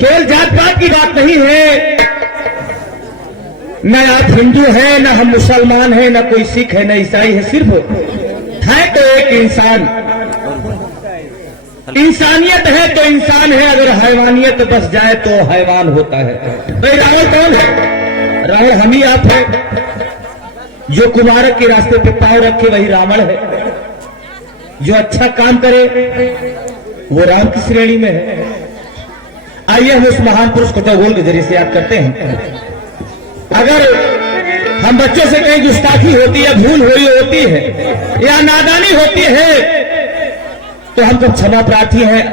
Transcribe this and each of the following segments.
केवल जात पात की बात नहीं है, न आप हिंदू हैं, न हम मुसलमान हैं, न कोई सिख है, न ईसाई है, सिर्फ है तो एक इंसान। इंसानियत है तो इंसान है, अगर हैवानियत बस जाए तो हैवान होता है। भाई रावण कौन है? रावण हम ही आप है। जो कुमारक के रास्ते पे पांव रखे वही रावण है। जो अच्छा काम करे वो राम की श्रेणी में है। आइए हम उस महान पुरुष को टैगोर के जरिए से याद करते हैं। अगर हम बच्चों से कहीं गुस्ताखी होती है, भूल हुई होती है या नादानी होती है तो हम सब क्षमा प्रार्थी हैं।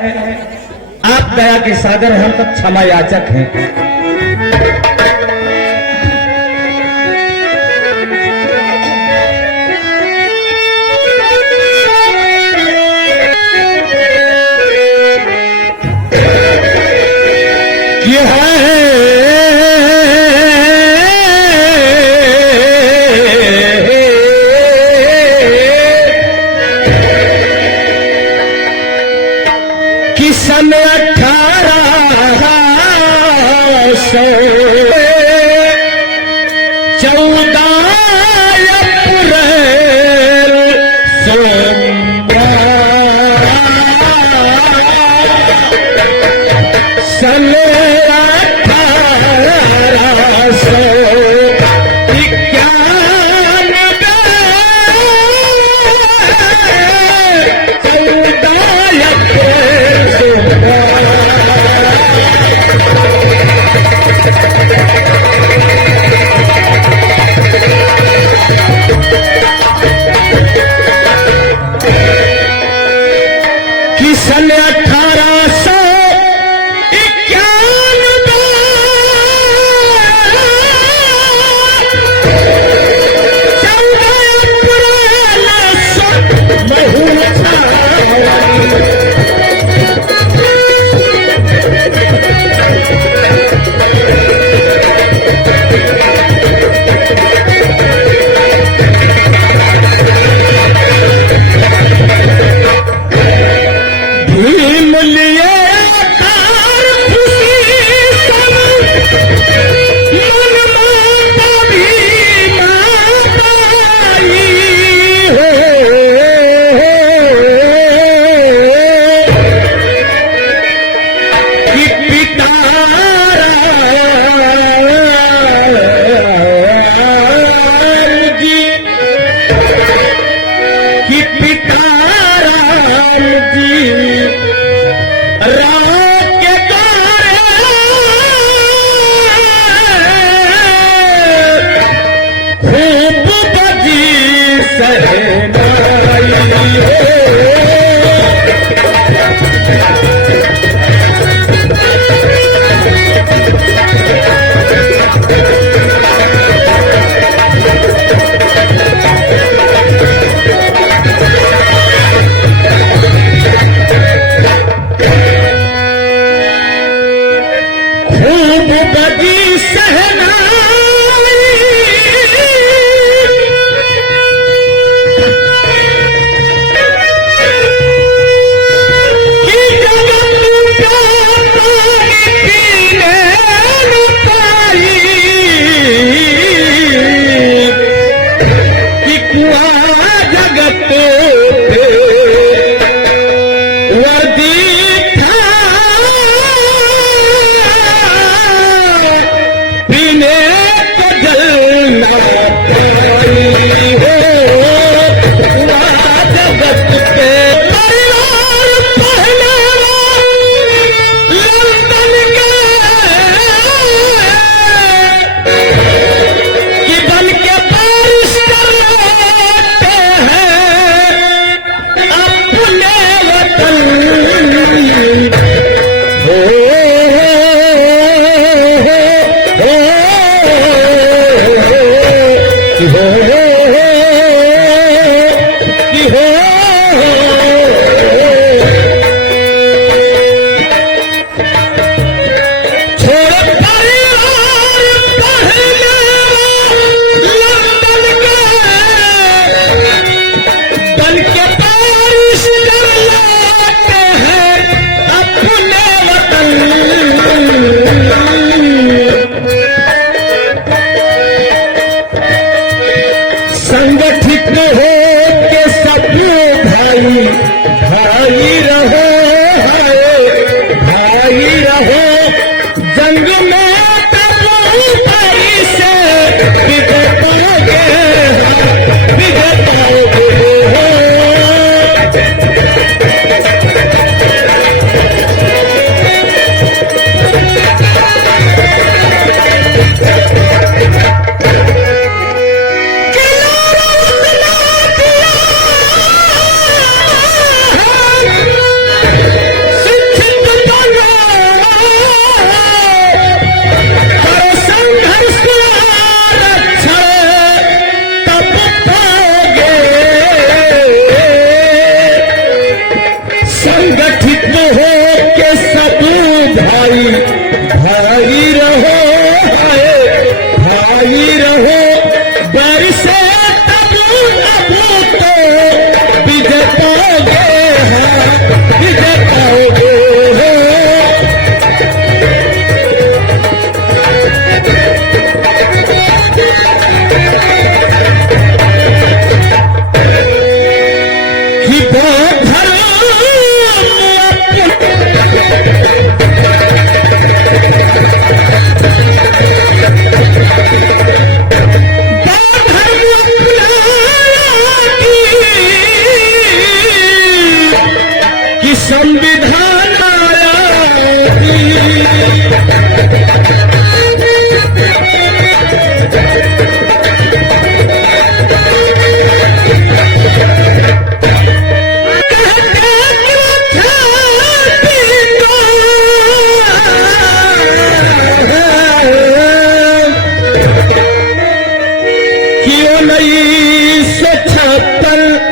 आप दया के सागर हैं, हम सब क्षमा याचक हैं। सन 3 भाई भाई रहो, भाई रहो, बरसे तबू तो विजय पाओगे, विजय पाओगे। संविधान आया क्यों नहीं 176